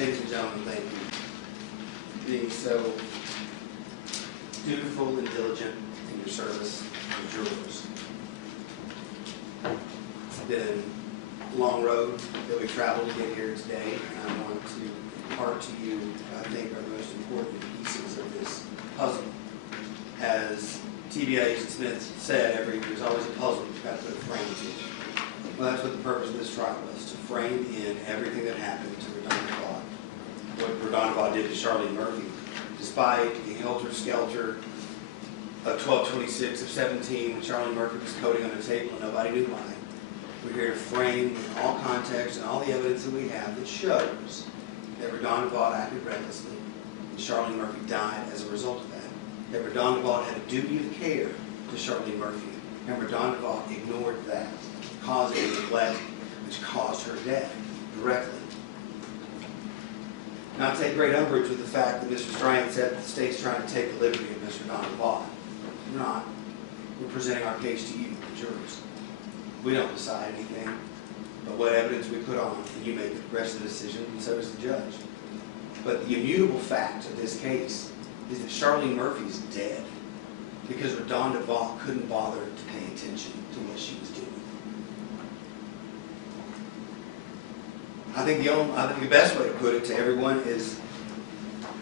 Ladies and gentlemen, thank you for being so dutiful and diligent in your service as jurors. It's been a long road that we've traveled to get here today, and I want to impart to you what I think are the most important pieces of this puzzle. As T.B. Smith said, there's always a puzzle you've got to put a frame to. Well, that's what the purpose of this trial was, to frame in everything that happened to RaDonda Vaught. What RaDonda Vaught did to Charlene Murphy, despite the helter-skelter of 12/26 of 17, when Charlene Murphy was coding on the table and nobody knew why. We're here to frame in all context and all the evidence that we have that shows that RaDonda Vaught acted recklessly and Charlene Murphy died as a result of that. That RaDonda Vaught had a duty of care to Charlene Murphy, and RaDonda Vaught ignored that, causing neglect, which caused her death directly. Now, I take great umbrage with the fact that Mr. Strang said that the state's trying to take the liberty of Mr. RaDonda Vaught. We're not. We're presenting our case to you, the jurors. We don't decide anything but what evidence we put on, and you make the rest of the decision, and so does the judge. But the immutable fact of this case is that Charlene Murphy's dead because RaDonda Vaught couldn't bother to pay attention to what she was doing. I think the best way to put it to everyone is,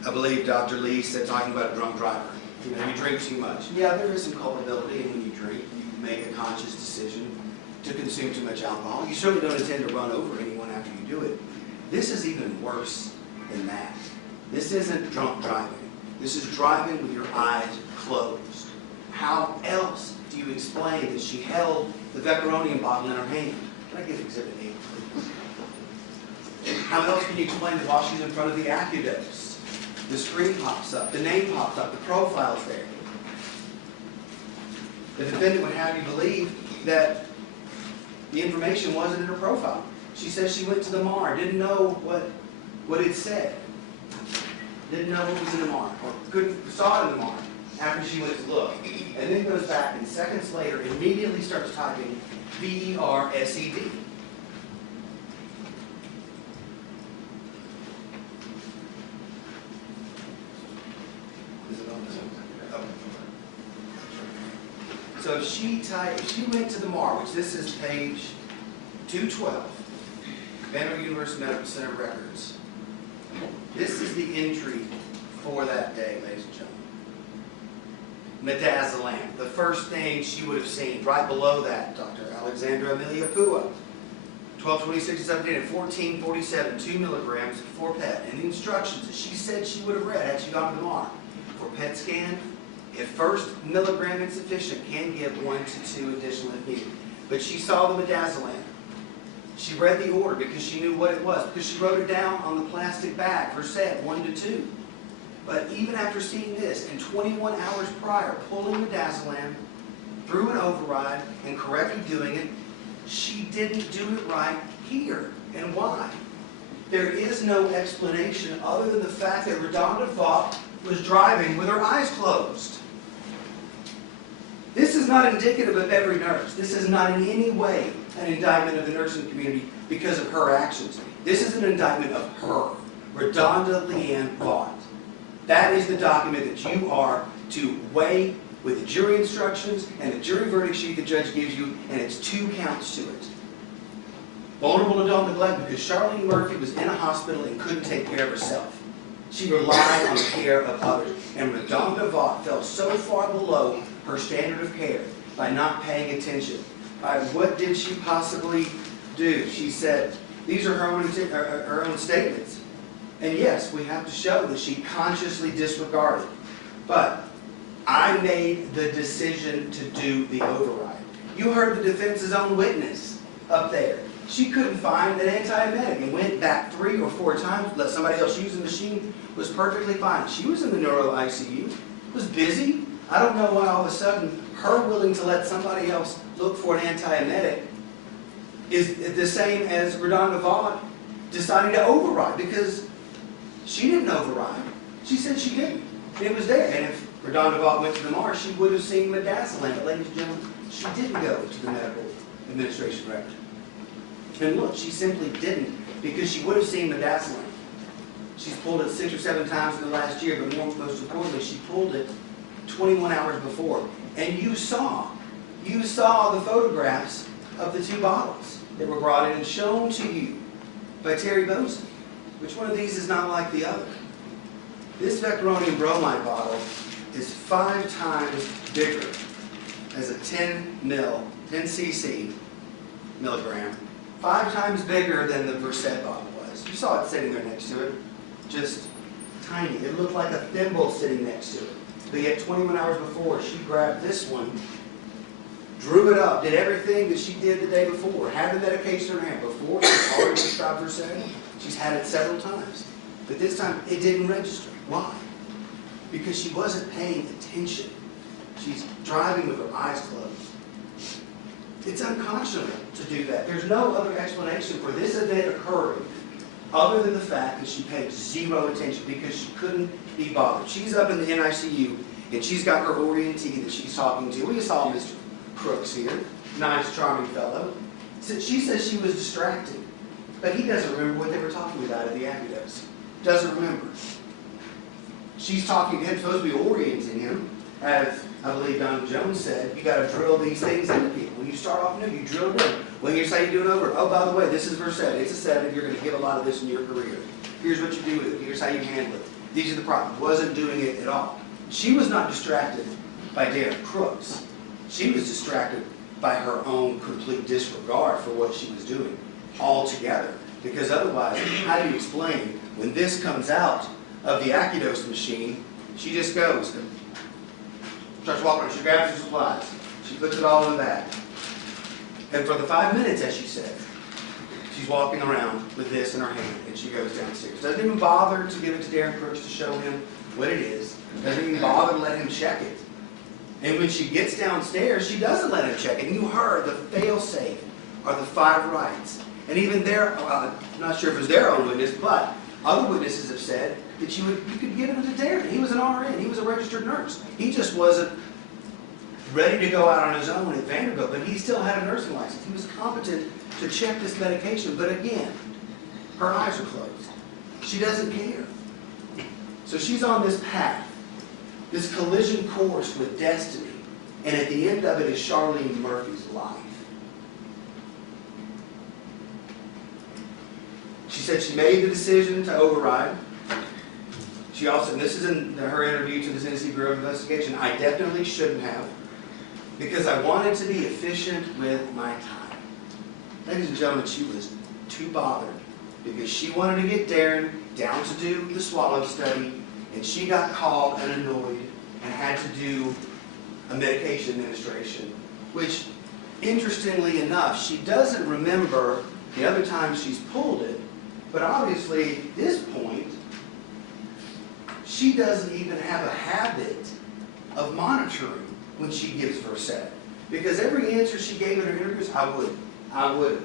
I believe Dr. Lee said, talking about a drunk driver. You know, you drink too much. Yeah, there is some culpability, and when you drink, you make a conscious decision to consume too much alcohol. You certainly don't intend to run over anyone after you do it. This is even worse than that. This isn't drunk driving. This is driving with your eyes closed. How else do you explain that she held the Vecuronium bottle in her hand? Can I get Exhibit 8, please? How else can you explain that while she's in front of the AccuDose, the screen pops up, the name pops up, the profile's there? The defendant would have you believe that the information wasn't in her profile. She says she went to the MAR, didn't know what it said. Didn't know what was in the MAR, or saw it in the MAR after she went to look. And then goes back and seconds later immediately starts typing VERSED. So if she went to the MAR, which this is page 212, Vanderbilt University Medical Center records. This is the entry for that day, ladies and gentlemen. Midazolam, the first thing she would have seen. Right below that, Dr. Alexandra Amelia Pua, 12/26/17 at 14:47, 2 milligrams for PET. And the instructions that she said she would have read had she gone to the MAR. For PET scan, if first milligram insufficient, can give 1 to 2 additional if needed. But she saw the midazolam. She read the order because she knew what it was, because she wrote it down on the plastic bag for set 1 to 2. But even after seeing this, and 21 hours prior, pulling midazolam through an override and correctly doing it, she didn't do it right here. And why? There is no explanation other than the fact that RaDonda Vaught was driving with her eyes closed. This is not indicative of every nurse. This is not in any way an indictment of the nursing community because of her actions. This is an indictment of her, RaDonda Leanne Vaught. That is the document that you are to weigh with the jury instructions and the jury verdict sheet the judge gives you, and it's 2 counts to it. Vulnerable adult neglect because Charlene Murphy was in a hospital and couldn't take care of herself. She relied on the care of others. And RaDonda Vaught fell so far below her standard of care by not paying attention. What did she possibly do? She said, these are her own statements. And yes, we have to show that she consciously disregarded. But I made the decision to do the override. You heard the defense's own witness up there. She couldn't find an antiemetic and went back 3 or 4 times, let somebody else use the machine, was perfectly fine. She was in the neuro ICU, was busy. I don't know why all of a sudden her willing to let somebody else look for an antiemetic is the same as RaDonda Vaught deciding to override, because she didn't override. She said she didn't. It was there. And if RaDonda Vaught went to the MAR, she would have seen midazolam. But ladies and gentlemen, she didn't go to the medical administration record. And look, she simply didn't, because she would have seen midazolam. She's pulled it 6 or 7 times in the last year, but most importantly, she pulled it 21 hours before. And you saw the photographs of the 2 bottles that were brought in and shown to you by Terry Bozen. Which one of these is not like the other? This vecuronium bromide bottle is 5 times bigger as a 10 cc milligram, 5 times bigger than the Vaught bottle was. You saw it sitting there next to it, just tiny. It looked like a thimble sitting next to it. But yet 21 hours before, she grabbed this one, drew it up, did everything that she did the day before, had the medication in her hand before. She's already prescribed Vaught. She's had it several times. But this time, it didn't register. Why? Because she wasn't paying attention. She's driving with her eyes closed. It's unconscionable to do that. There's no other explanation for this event occurring other than the fact that she paid 0 attention because she couldn't be bothered. She's up in the NICU, and she's got her orientee that she's talking to. We saw Mr. Crooks here, nice, charming fellow. So she says she was distracted, but he doesn't remember what they were talking about at the Acadose. Doesn't remember. She's talking to him, supposed to be orienting him. As I believe Don Jones said, you got to drill these things into people. When you start off new, you drill it in. When you say you do it over, oh, by the way, this is Vaught. It's a sedative. You're going to get a lot of this in your career. Here's what you do with it. Here's how you handle it. These are the problems. Wasn't doing it at all. She was not distracted by Darren Crooks. She was distracted by her own complete disregard for what she was doing altogether. Because otherwise, how do you explain when this comes out of the Acadose machine, she just goes, starts walking around, she grabs her supplies, she puts it all in the bag. And for the 5 minutes, as she said, she's walking around with this in her hand, and she goes downstairs. Doesn't even bother to give it to Darren Crooks to show him what it is. Doesn't even bother to let him check it. And when she gets downstairs, she doesn't let him check it. And you heard the fail-safe are the 5 rights. And even their, I'm not sure if it was their own witness, but other witnesses have said that you could give it to Darren. He was an RN. He was a registered nurse. He just wasn't ready to go out on his own at Vanderbilt, but he still had a nursing license. He was competent to check this medication. But again, her eyes are closed. She doesn't care. So she's on this path, this collision course with destiny, and at the end of it is Charlene Murphy's life. She said she made the decision to override. She also, and this is in her interview to the Tennessee Bureau of Investigation, I definitely shouldn't have, because I wanted to be efficient with my time. Ladies and gentlemen, she was too bothered because she wanted to get Darren down to do the swallow study, and she got called and annoyed and had to do a medication administration, which, interestingly enough, she doesn't remember the other time she's pulled it, but obviously at this point, she doesn't even have a habit of monitoring when she gives Vaught. Because every answer she gave in her interviews, I would.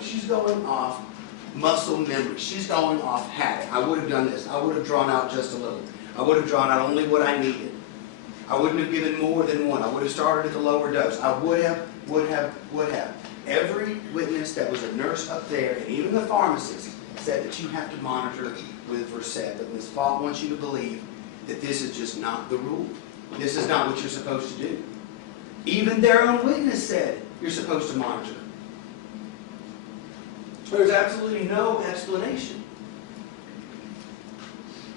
She's going off muscle memory. She's going off habit. I would have done this. I would have drawn out just a little. I would have drawn out only what I needed. I wouldn't have given more than one. I would have started at the lower dose. I would have. Every witness that was a nurse up there, and even the pharmacist, said that you have to monitor with Vaught. But Ms. Vaught wants you to believe that this is just not the rule. This is not what you're supposed to do. Even their own witness said you're supposed to monitor. There's absolutely no explanation.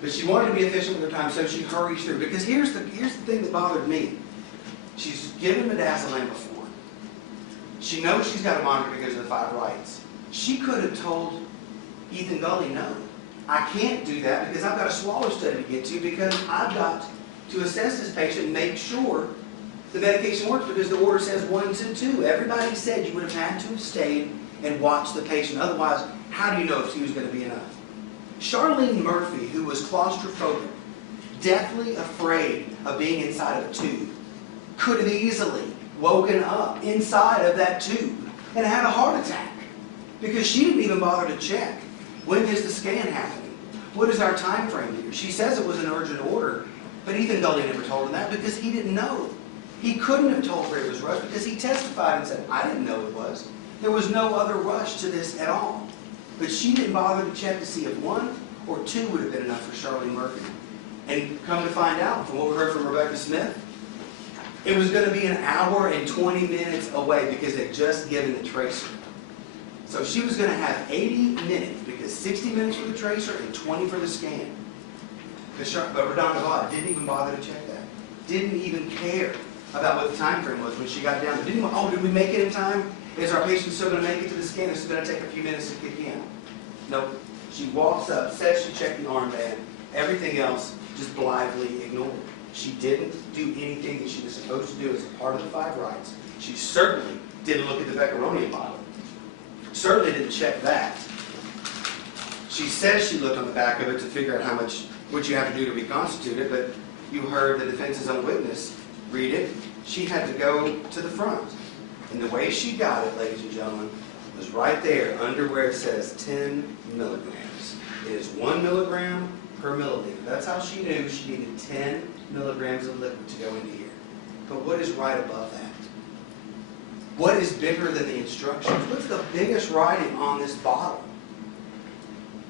But she wanted to be efficient with her time, so she hurries through. Because here's the thing that bothered me. She's given midazolam before. She knows she's got to monitor because of the 5 rights. She could have told Ethan Gully, no, I can't do that because I've got a swallow study to get to, because I've got to assess this patient and make sure the medication works, because the order says 1 to 2. Everybody said you would have had to have stayed and watched the patient. Otherwise, how do you know if 2 is going to be enough? Charlene Murphy, who was claustrophobic, deathly afraid of being inside of a tube, could have easily woken up inside of that tube and had a heart attack, because she didn't even bother to check. When is the scan happening? What is our time frame here? She says it was an urgent order, but Ethan Gully never told her that because he didn't know. He couldn't have told her it was rushed because he testified and said, I didn't know it was. There was no other rush to this at all. But she didn't bother to check to see if 1 or 2 would have been enough for Charlene Murphy. And come to find out, from what we heard from Rebecca Smith, it was going to be an hour and 20 minutes away because they'd just given the tracer. So she was going to have 80 minutes because 60 minutes for the tracer and 20 for the scan. But RaDonda Vaught didn't even bother to check that. Didn't even care about what the time frame was when she got down there. Did we make it in time? Is our patient still going to make it to the scan? It's going to take a few minutes to kick in. Nope. She walks up, says she checked the armband. Everything else just blithely ignored. She didn't do anything that she was supposed to do as a part of the 5 rights. She certainly didn't look at the Vecuronium bottle. Certainly didn't check that. She says she looked on the back of it to figure out what you have to do to reconstitute it, but you heard the defense's own witness read it. She had to go to the front. And the way she got it, ladies and gentlemen, was right there under where it says 10 milligrams. It is 1 milligram per milliliter. That's how she knew she needed 10 milligrams of liquid to go into here. But what is right above that? What is bigger than the instructions? What's the biggest writing on this bottle?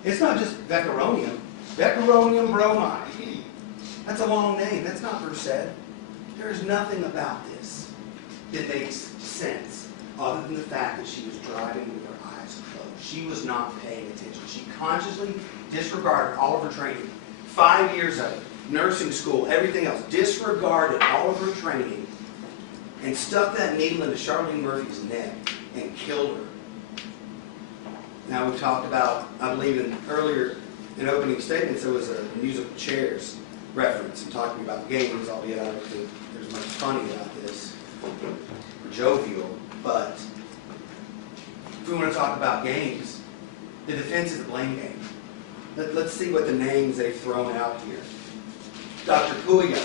It's not just Vecuronium. Vecuronium bromide. That's a long name. That's not Versed. There is nothing about this that makes sense other than the fact that she was driving with her eyes closed. She was not paying attention. She consciously disregarded all of her training. 5 years of it, nursing school, everything else. Disregarded all of her training and stuck that needle into Charlene Murphy's neck and killed her. Now we've talked about, I believe earlier in opening statements, there was a musical chairs reference and talking about games, albeit I don't think there's much funny about this, or jovial, but if we want to talk about games, the defense is a blame game. Let's see what the names they've thrown out here. Dr. Puya.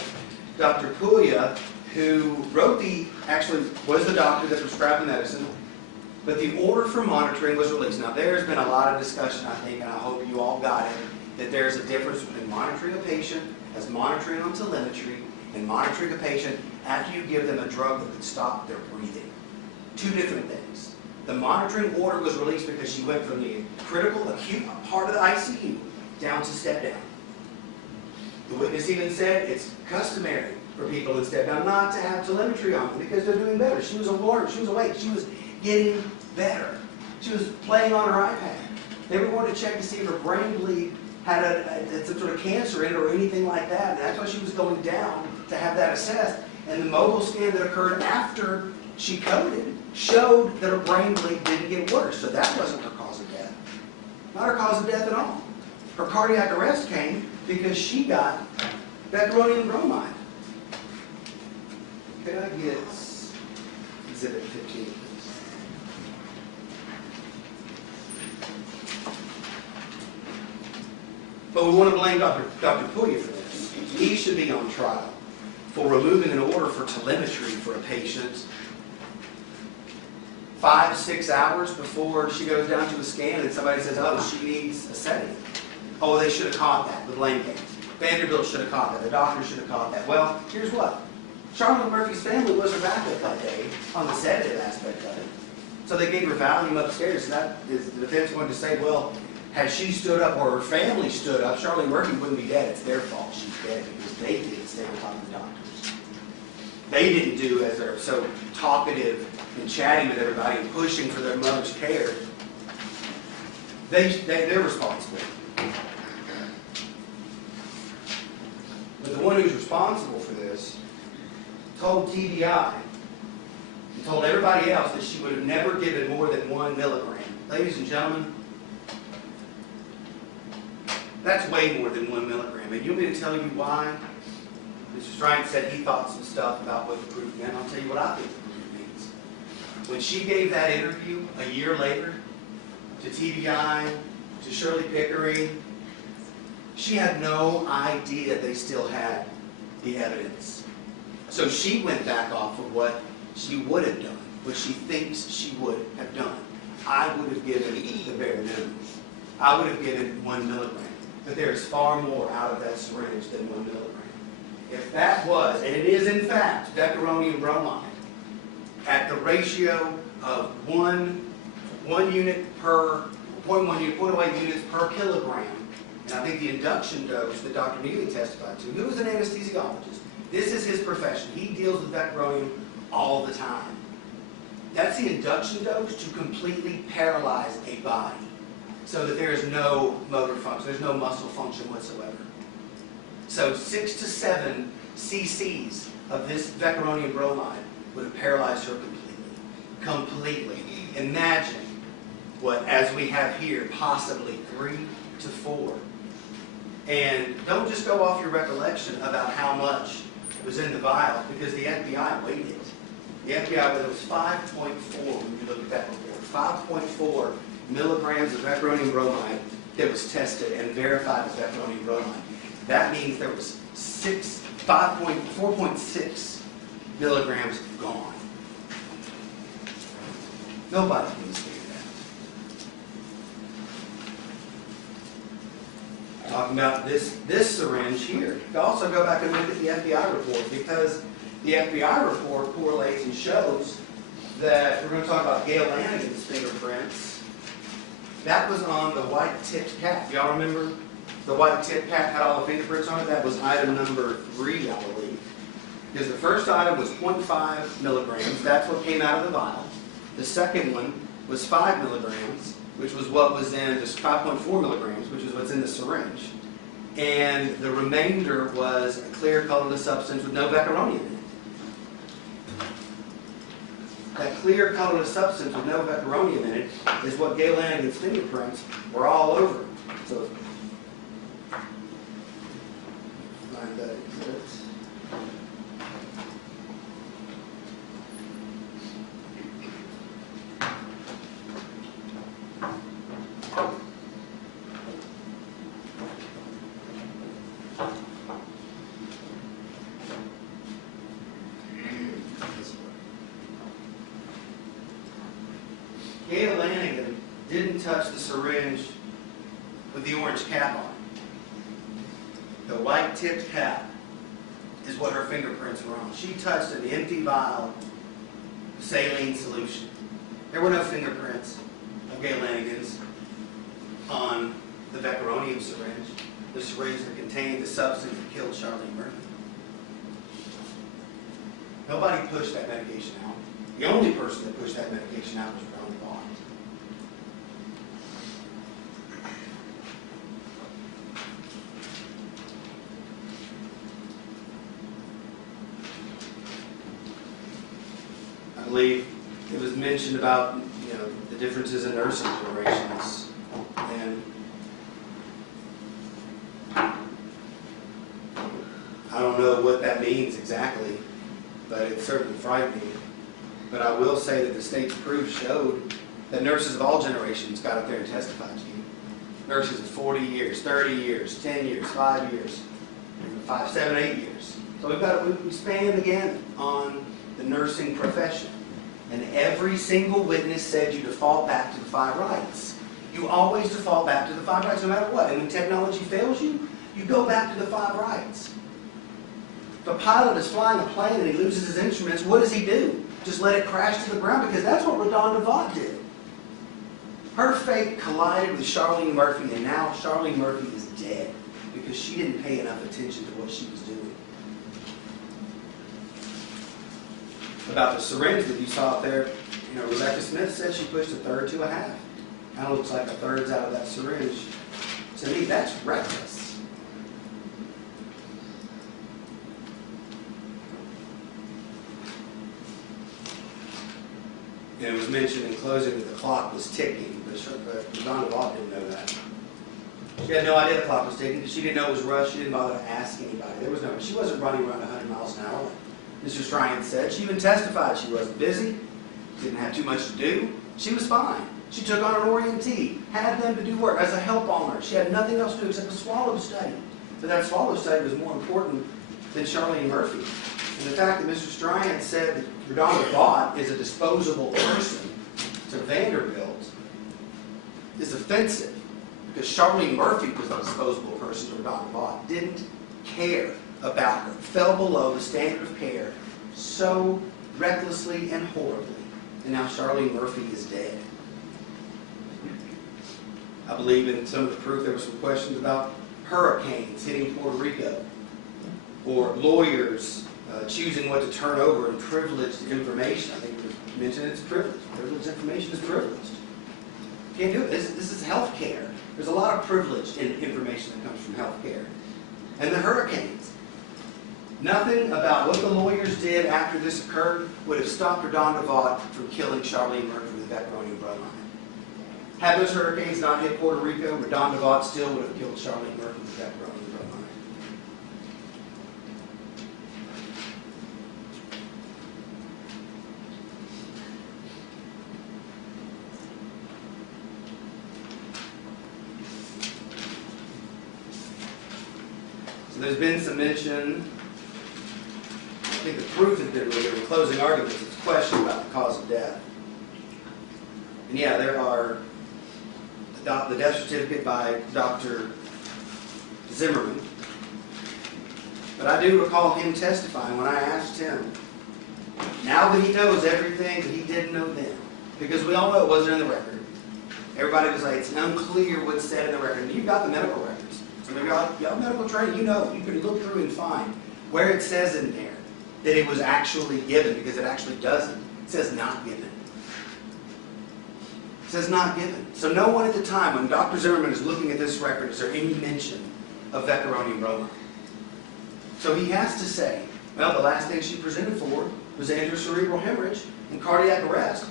Dr. Puya, who wrote actually was the doctor that prescribed the medicine, but the order for monitoring was released. Now there's been a lot of discussion, I think, and I hope you all got it, that there's a difference between monitoring a patient as monitoring on telemetry and monitoring a patient after you give them a drug that could stop their breathing. 2 different things. The monitoring order was released because she went from the critical, acute part of the ICU down to step down. The witness even said it's customary for people in step down not to have telemetry on them because they're doing better. She was alert, she was awake, she was getting better. She was playing on her iPad. They were going to check to see if her brain bleed had some sort of cancer in it or anything like that. And that's why she was going down to have that assessed. And the mobile scan that occurred after she coded showed that her brain bleed didn't get worse. So that wasn't her cause of death. Not her cause of death at all. Her cardiac arrest came because she got Vecuronium bromide. Could I get exhibit 15, please? But we want to blame Dr. Puya for this. He should be on trial for removing an order for telemetry for a patient 5-6 hours before she goes down to a scan and somebody says, oh, she needs a sedative. Oh, they should have caught that with blame game. Vanderbilt should have caught that. The doctor should have caught that. Well, here's what. Charlotte Murphy's family was her backup that day on the sedative aspect of it. So they gave her Valium upstairs. So that is the defense going to say, well, had she stood up or her family stood up, Charlene Murphy wouldn't be dead. It's their fault she's dead because they didn't stay on top of the doctors. They didn't do as they're so talkative and chatting with everybody and pushing for their mother's care. They're responsible. But the one who's responsible for this told TBI and told everybody else that she would have never given more than 1 milligram. Ladies and gentlemen, that's way more than 1 milligram. And you want me to tell you why? Mr. Strang said he thought some stuff about what the proof meant. I'll tell you what I think the proof means. When she gave that interview a year later to TBI, to Shirley Pickering, she had no idea they still had the evidence. So she went back off of what she would have done, what she thinks she would have done. I would have given the bare minimum. I would have given 1 milligram. But there is far more out of that syringe than 1 milligram. If that was, and it is in fact, Vecuronium bromide, at the ratio of 0.1 unit per 0.1 unit, 0.08 units per kilogram, And I think the induction dose that Dr. Neely testified to, who was an anesthesiologist, this is his profession. He deals with vecuronium all the time. That's the induction dose to completely paralyze a body so that there is no motor function, there's no muscle function whatsoever. So 6 to 7 cc's of this vecuronium bromide would have paralyzed her completely. Completely. Imagine what, as we have here, possibly 3 to 4. And don't just go off your recollection about how much was in the vial, because the FBI weighed it. The FBI, it was 5.4 when you look at that report. 5.4 milligrams of vecuronium bromide that was tested and verified as vecuronium bromide. That means there was 4.6 milligrams gone. Nobody can say that. Talking about this syringe here. You can also go back and look at the FBI report, because the FBI report correlates and shows that we're going to talk about Gail Lanigan's fingerprints. That was on the white tipped cap. Y'all remember the white tipped cap had all the fingerprints on it? That was item number 3, I believe. Because the first item was 0.5 milligrams. That's what came out of the vial. The second one was 5 milligrams, which was what was in this 5.4 milligrams, which is what's in the syringe. And the remainder was a clear colorless substance with no vecuronium in it. That clear colorless substance with no vecuronium in it is what Gail Lanigan's fingerprints were all over. So, find that exhibit. Gail Lanigan didn't touch the syringe with the orange cap on. The white tipped cap is what her fingerprints were on. She touched an empty vial of saline solution. There were no fingerprints of Gail Lanigan's on the vecuronium syringe, the syringe that contained the substance that killed Charlene Murphy. Nobody pushed that medication out. The only person that pushed that medication out was RaDonda Vaught. I believe it was mentioned about, the differences in nursing generations, and I don't know what that means exactly, but it's certainly frightening. But I will say that the state's proof showed that nurses of all generations got up there and testified to you. Nurses of 40 years, 30 years, 10 years, 5 years, 5, 7, 8 years. So we span again on the nursing profession. And every single witness said you default back to the 5 rights. You always default back to the 5 rights no matter what. And when technology fails you, you go back to the 5 rights. If a pilot is flying a plane and he loses his instruments, what does he do? Just let it crash to the ground, because that's what RaDonda Vaught did. Her fate collided with Charlene Murphy, and now Charlene Murphy is dead because she didn't pay enough attention to what she was doing. About the syringe that you saw up there, Rebecca Smith said she pushed 1/3 to 1/2. Kind of looks like 1/3 out of that syringe. To me, that's reckless. And it was mentioned in closing that the clock was ticking, but RaDonda Vaught didn't know that. She had no idea the clock was ticking because she didn't know it was rushed. She didn't bother to ask anybody. She wasn't running around 100 miles an hour. Mr. Stryan said she even testified she wasn't busy, didn't have too much to do. She was fine. She took on an orientee, had them to do work as a help on her. She had nothing else to do except a swallow study. But that swallow study was more important than Charlene Murphy. And the fact that Mr. Stryan said that RaDonda Vaught is a disposable person to Vanderbilt is offensive, because Charlene Murphy was a disposable person to RaDonda Vaught, didn't care about her, fell below the standard of care so recklessly and horribly, and now Charlene Murphy is dead. I believe in some of the proof there were some questions about hurricanes hitting Puerto Rico, or lawyers choosing what to turn over in privileged information. I think it was mentioned it's privileged. Privileged information is privileged. Can't do it. This is health care. There's a lot of privileged information that comes from health care. And the hurricanes. Nothing about what the lawyers did after this occurred would have stopped RaDonda Vaught from killing Charlene Murphy with vecuronium bromide. Had those hurricanes not hit Puerto Rico, RaDonda Vaught still would have killed Charlene Murphy with vecuronium bromide. So there's been some mention. I think the proof has been really good in closing arguments. It's a question about the cause of death. And yeah, there are the death certificate by Dr. Zimmerman. But I do recall him testifying when I asked him, now that he knows everything that he didn't know then, because we all know it wasn't in the record. Everybody was like, it's unclear what's said in the record. And you've got the medical records. So maybe you got medical training, you know, you can look through and find where it says in there that it was actually given, because it actually doesn't. It says not given. It says not given. So no one at the time, when Dr. Zimmerman is looking at this record, is there any mention of vecuronium bromide? So he has to say, well, the last thing she presented for was intracerebral hemorrhage and cardiac arrest,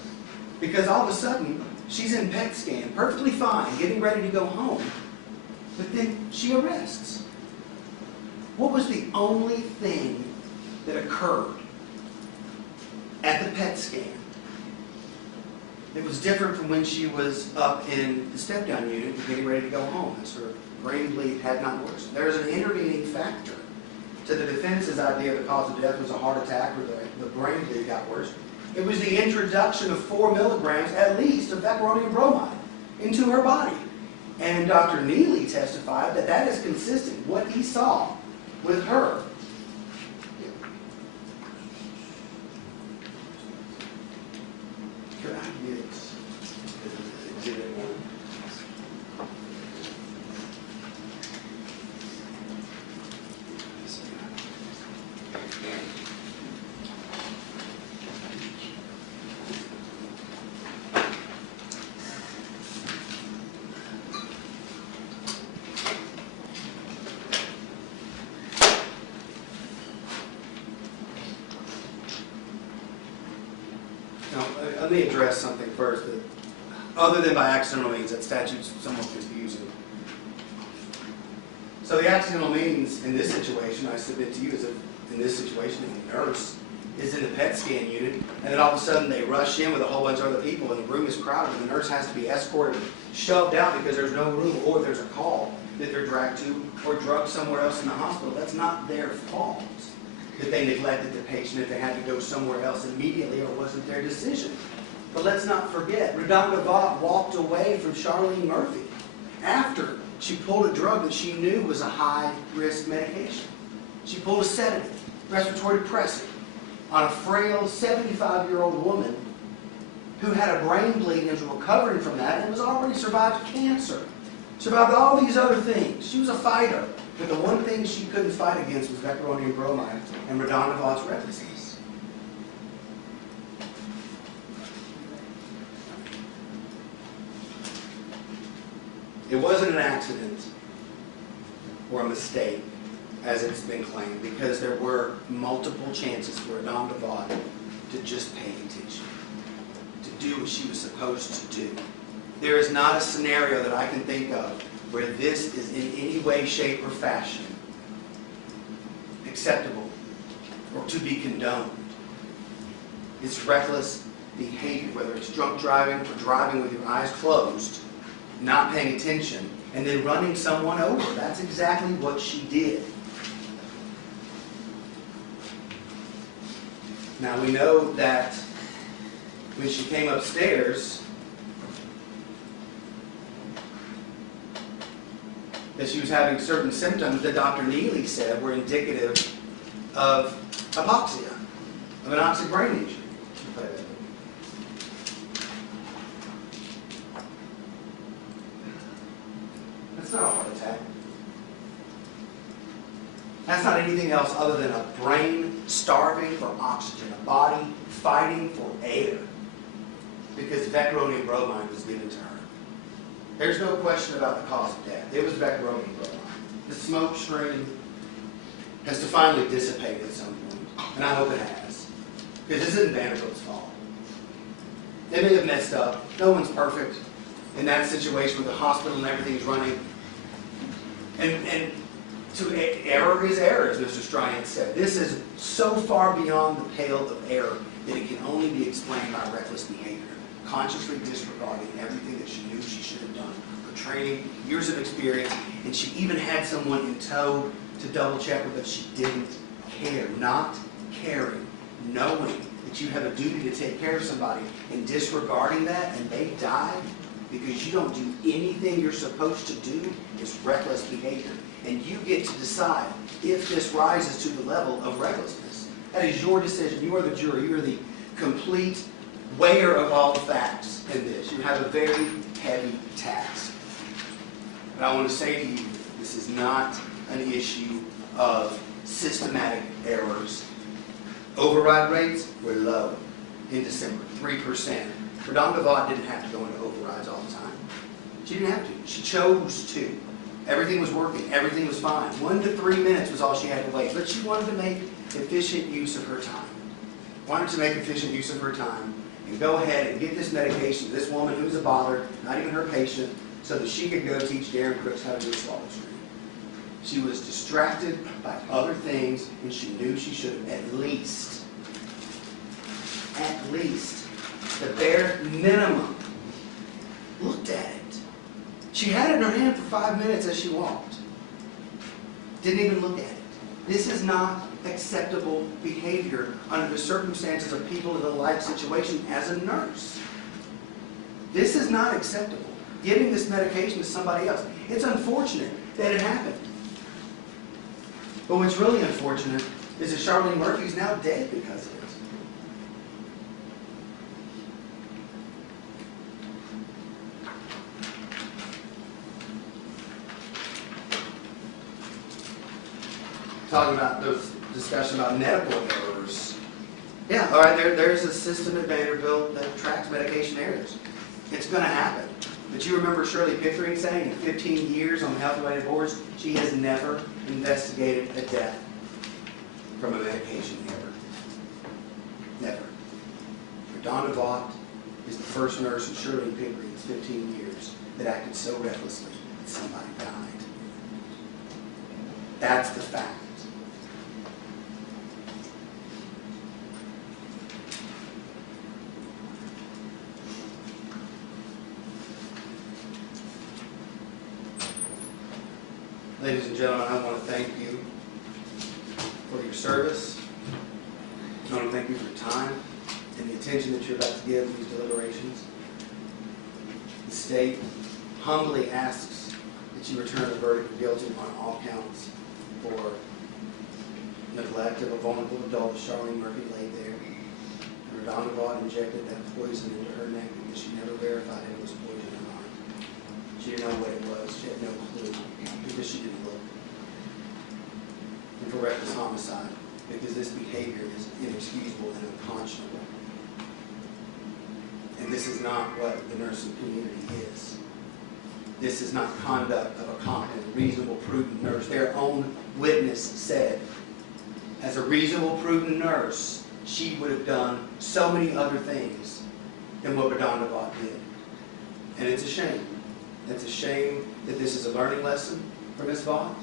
because all of a sudden, she's in PET scan, perfectly fine, getting ready to go home, but then she arrests. What was the only thing that occurred at the PET scan? It was different from when she was up in the step-down unit getting ready to go home, as her brain bleed had not worsened. There's an intervening factor to the defense's idea the cause of death was a heart attack or the brain bleed got worse. It was the introduction of 4 milligrams, at least, of vecuronium bromide into her body. And Dr. Neely testified that that is consistent. What he saw with her. Could I get exhibit 1? Let me address something first. That, other than by accidental means, that statute's somewhat confusing. So the accidental means in this situation, I submit to you, is that in this situation, if a nurse is in the PET scan unit, and then all of a sudden they rush in with a whole bunch of other people, and the room is crowded, and the nurse has to be escorted, shoved out because there's no room, or there's a call that they're dragged to, or drugged somewhere else in the hospital. That's not their fault that they neglected the patient, if they had to go somewhere else immediately, or it wasn't their decision. But let's not forget, RaDonda Vaught walked away from Charlene Murphy after she pulled a drug that she knew was a high-risk medication. She pulled a sedative, respiratory depressant, on a frail 75-year-old woman who had a brain bleed and was recovering from that and was already survived cancer, survived all these other things. She was a fighter. But the one thing she couldn't fight against was vecuronium bromide and RaDonda Vaught's reticence. It wasn't an accident or a mistake, as it's been claimed, because there were multiple chances for RaDonda Vaught to just pay attention, to do what she was supposed to do. There is not a scenario that I can think of where this is in any way, shape, or fashion acceptable or to be condoned. It's reckless behavior, whether it's drunk driving or driving with your eyes closed, not paying attention, and then running someone over. That's exactly what she did. Now we know that when she came upstairs, that she was having certain symptoms that Dr. Neely said were indicative of hypoxia, of an anoxic brain injury. That's not anything else other than a brain starving for oxygen, a body fighting for air, because vecuronium bromide was given to her. There's no question about the cause of death. It was vecuronium bromide. The smoke stream has to finally dissipate at some point, and I hope it has, because this isn't Vanderbilt's fault. They may have messed up. No one's perfect in that situation with the hospital and everything's running. And error is error, as Mr. Stryan said. This is so far beyond the pale of error that it can only be explained by reckless behavior, consciously disregarding everything that she knew she should have done. Her training, years of experience, and she even had someone in tow to double check with her. She didn't care. Not caring, knowing that you have a duty to take care of somebody and disregarding that, and they died because you don't do anything you're supposed to do, is reckless behavior. And you get to decide if this rises to the level of recklessness. That is your decision. You are the jury. You are the complete weigher of all the facts in this. You have a very heavy task. But I want to say to you, this is not an issue of systematic errors. Override rates were low in December, 3%. RaDonda Vaught didn't have to go into overrides all the time. She didn't have to. She chose to. Everything was working. Everything was fine. 1 to 3 minutes was all she had to wait. But she wanted to make efficient use of her time. Wanted to make efficient use of her time and go ahead and get this medication to this woman who was a bother, not even her patient, so that she could go teach Darren Crooks how to do a swallow stream. She was distracted by other things, and she knew she should have at least, the bare minimum, looked at it. She had it in her hand for 5 minutes as she walked. Didn't even look at it. This is not acceptable behavior under the circumstances of people in a life situation as a nurse. This is not acceptable. Giving this medication to somebody else. It's unfortunate that it happened. But what's really unfortunate is that Charlene Murphy's now dead because of it. Talking about those discussion about medical errors. Yeah, all right, there's a system at Vanderbilt that tracks medication errors. It's going to happen. But you remember Shirley Pickering saying in 15 years on the health-related boards, she has never investigated a death from a medication error. Never. RaDonda Vaught is the first nurse in Shirley Pickering's 15 years that acted so recklessly that somebody died. That's the fact. Ladies and gentlemen, I want to thank you for your service. I want to thank you for your time and the attention that you're about to give these deliberations. The state humbly asks that you return the verdict of guilty on all counts for neglect of a vulnerable adult. Charlene Murphy laid there. And RaDonda Vaught injected that poison into her neck because she never verified it was poison or not. She didn't know what it was. She had no clue because she didn't look. And for reckless homicide, because this behavior is inexcusable and unconscionable. And this is not what the nursing community is. This is not conduct of a competent, reasonable, prudent nurse. Their own witness said, as a reasonable, prudent nurse, she would have done so many other things than what RaDonda Vaught did. And it's a shame. It's a shame that this is a learning lesson for Ms. Vaught.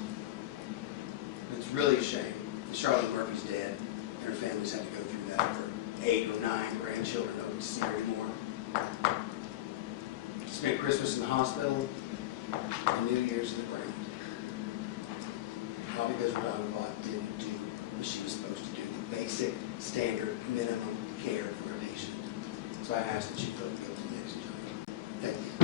It's really a shame that Charlotte Murphy's dead and her family's had to go through that. Her 8 or 9 grandchildren don't see her anymore. She spent Christmas in the hospital and New Year's in the ground. All because RaDonda Vaught didn't do what she was supposed to do, the basic, standard, minimum care for a patient. So I ask that you vote guilty, ladies and gentlemen. Thank you.